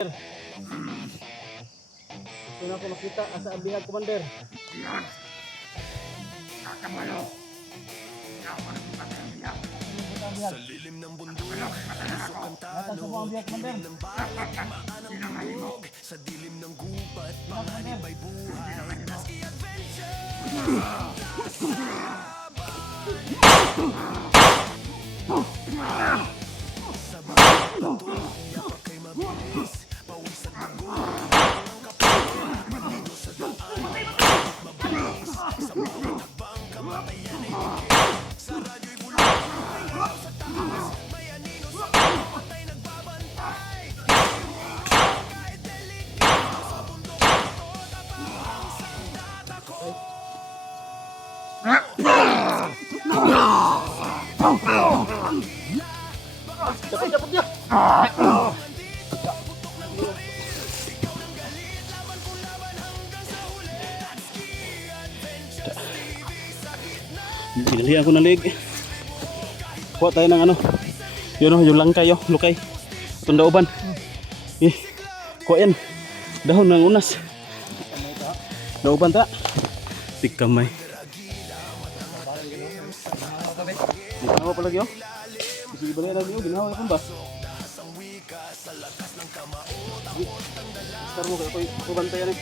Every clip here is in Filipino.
Gusto na ako makita asa ang bihag, Commander. Sa lilim ng bundok, lusok ang tanong, ilim ng bawat maanang bulog, sa dilim ng gubat, panganib ay buhay, maski adventure, sa bawat bato, yapak ay mabilis, pawis at magulang, ang kapatid, dito sa daan, mabilis, sa bawat hakbang, kamatayan ay higit, sa radyo'y bulong, sa taas, may anino sa patay nagbabantay. Kahit delikado sa bundok ito, tapang sandata ko. Dapat niya! Pinalihan ko ng leg. Kuha tayo ng ano. Yun o, yung langkay o, lukay. Itong dauban. Eh, kuha yan. Dahon ng unas. Dauban ta. Tikamay. Ginawa pa lagi o. Kasi ibalay lagi o, ginawa ko ba? Star mo, kaya bantayan eh.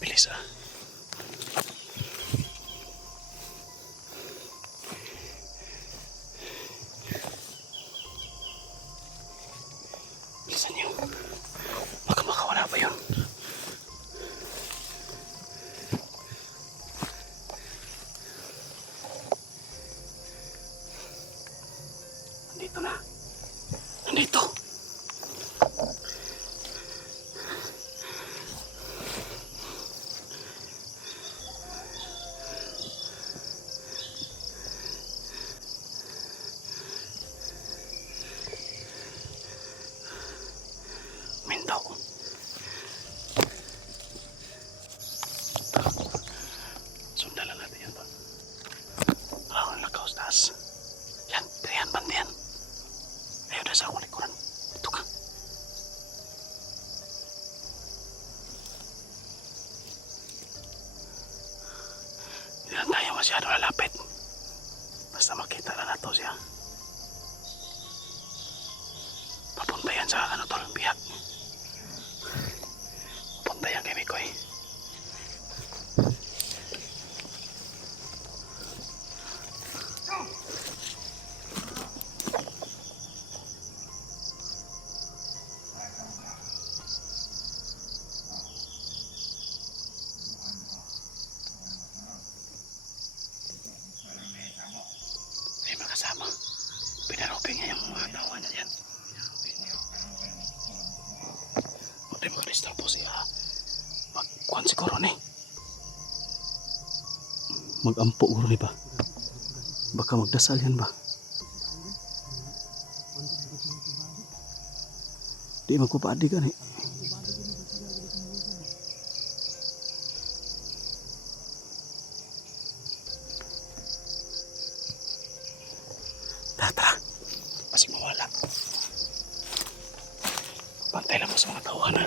Bilis ah. Bilisan niyo. Baka makawala pa yun. Nandito na. Nandito. Mindaw. Sundan lang natin yan ba? Ang lakaw sa taas. Yan, trihan bandihan. Ayaw na sa akong likuran. Dito ka. Hindi lang tayo masyado lalapit. Basta makita na nato siya. Papunta yan sa ano tol, bihag. Papunta yan kay Mikoy. May makasama. Pinarupin niya yung mga tawa niya yan. Huwag tayo mag-disturb po siya. Magkuhan siguro ni. Mag-ampo guro ni ba? Baka magdasal yan ba? Di magpapaadi ka ni. Tara, kasi mawala. Pantay lang mo sa mga tawahan ha.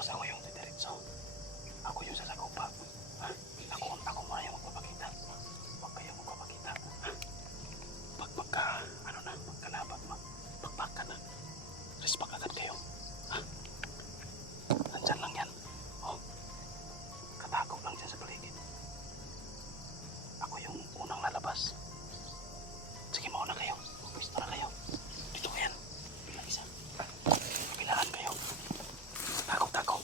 Tapos ako yung didiretso. Ako yung sasagupa. Ha? Ako muna yung magpapakita. Huwag kayong magpapakita. Ha? Pagka, ano na, pagkalaban, pagpakan na. Respect agad kayo. Ha? Nandyan lang yan. Oh. Katago lang dyan sa paligid. Ako yung unang lalabas. Sige, mauna kayo. Pwesto na kayo. Dito kayan. Bilang isa. Kabilaan kayo. Tago.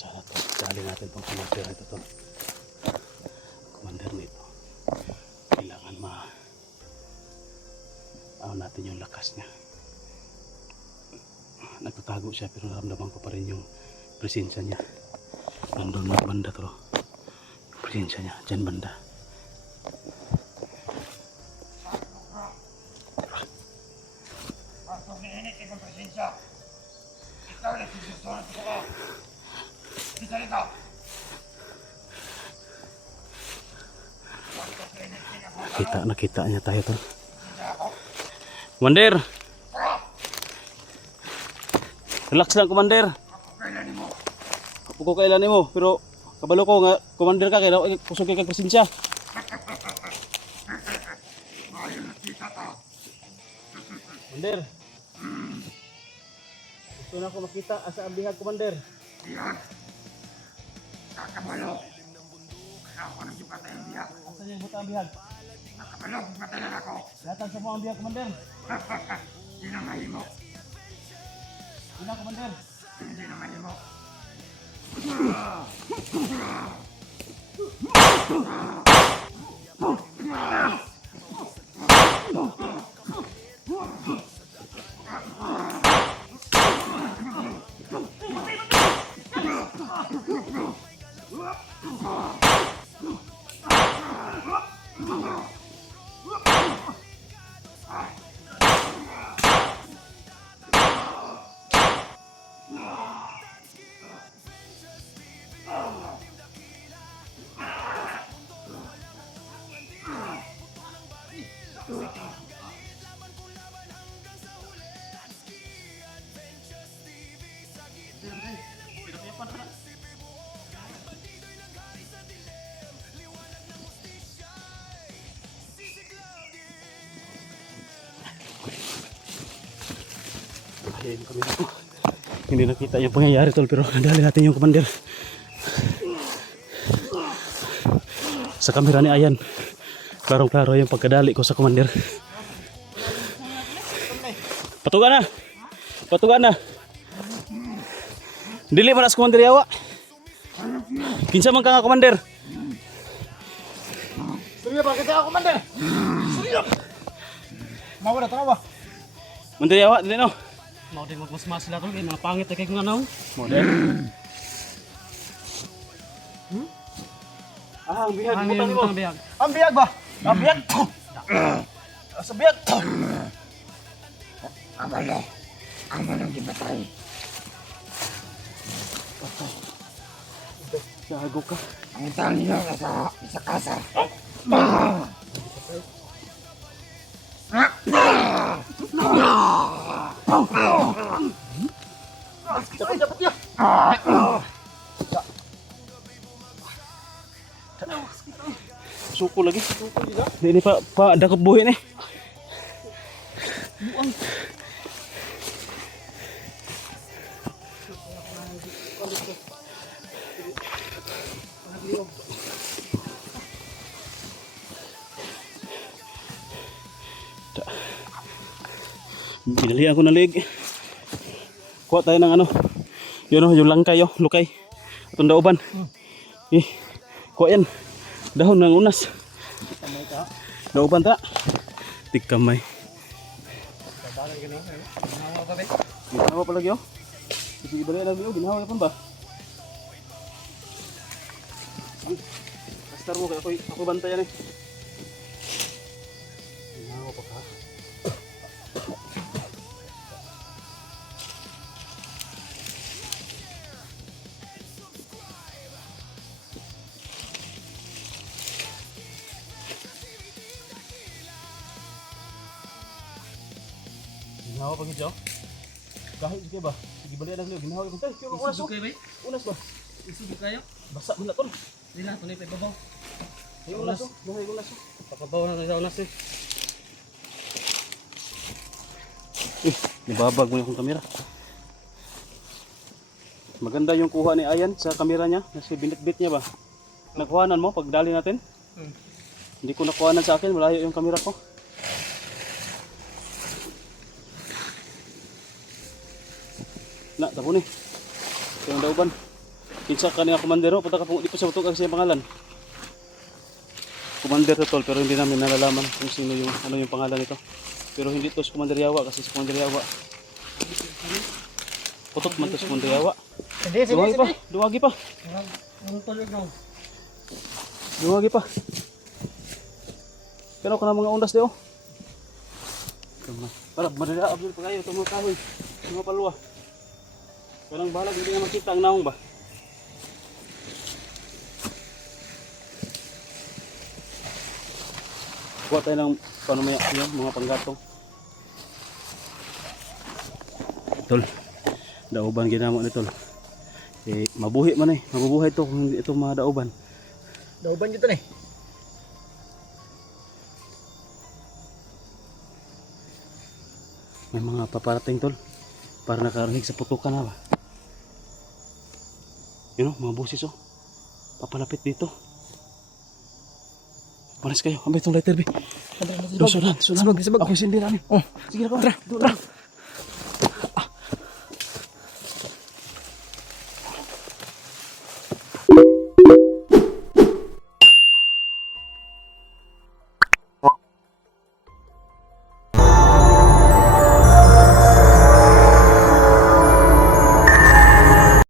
Sana to. Dali natin itong commander nito to. Commander nito. Kailangan ano natin yung lakas niya. Nagtatago siya pero naramdaman ko pa rin yung presensya niya. Nandun na banda to. Yung presensya niya. Diyan banda. Nakita niya tayo to. Commander! Relax lang, Commander. Ako ko kailan mo, pero kabalo ko nga, Commander ka, kaya kusog kay presensya. Commander! Gusto na ako makita asa ang bihag, Commander. Bihag. Kakabalo. Kaya ako nang sipatay ang bihag. Asa niya buta ang bihag? Kakabalo, sipatay na ako. Datang sa mo ang bihag, Commander. Hindi na mahimo. Ina, Commander. Hindi na mahimo. Ayun kami na po. Hindi nakita yung pangyayari tol, pero nadali natin yung Commander. Sa kamera ni Ayan, klarong-klaro yung pagkadali ko sa Commander. Patugan na. Dili man as Commander yawa. Kinsa man ka nga Commander? Sige ba, kita ako, Commander. Sige. Mawala tawa. Commander yawa, dili no. Mau din magmasmas sila tol kay mga pangit kay kung ano. Model. Ang bihag Ang butang mo. biyag. Ang bihag ba? Ang bihag. Sa bihag. Kabalo. Ang manong gipatay. Sago ka. Ang tali na sa kasa. Dapat niya. Suko lagi. Ini pa dakot buhi ni. Binalihan ko ng leg. Kuha tayo ng ano. Yun o, yung langkay o, lukay. Atong dauban. Kuha yan. Dahon ng unas. Dauban ta. Tigkamay. Ginawa pa lagi o. Kasi ibalay lang yun, ginawa pa ba? Kastar mo, kaya ako bantayan eh. Ginawa pa ka. Ginawa pa gito. Kahit sige ba? Sige balik na ginawa. Ginawa ko tayo. Unas Isubok kayo ba? Unas ba? Isubok kayo? Basa mo na tol. Hindi na, tunay pa ibabaw. Ay unas. Dahil unas. Papabaw na sa unas eh. Nibabag mo yung kamera. Maganda yung kuha ni Ayan sa kamera niya. Kasi binitbit niya ba? Nakuhanan mo pagdali natin? Hindi ko nakuhanan sa akin. Malayo yung kamera ko. Na, tapo ni. Ito yung dauban. Kinsa ka niya komandero. Punta ka po. Di pa sa buto kasi yung pangalan. Commander to tol. Pero hindi namin nalalaman kung sino yung, ano yung pangalan nito. Pero hindi to si Commander Yawa. Kasi si Commander Yawa putok man to si Commander Yawa. Sige. Duwagi pa. Ang tulog na. Duwagi pa. Pero ka na mga undas di oh. Para madala abdul pa kayo. Ito mga kahoy. Mga palwa. Walang balag. Hindi na makita ang naong ba. Kuha tayo ng panumaya yung mga panggatong. Tol. Dauban ginamo ni tol. Eh mabuhi man eh. Mabubuhay to kung ito mga dauban. Dauban dito na eh. May mga paparating tol. Para nakarinig sa putukan na ba. Yun o, mga busis o. Papalapit dito. Panas kayo. Ambay itong lighter, be. Sunan. Sabag. Ako sindi namin. Oh, Sige na ko. tara.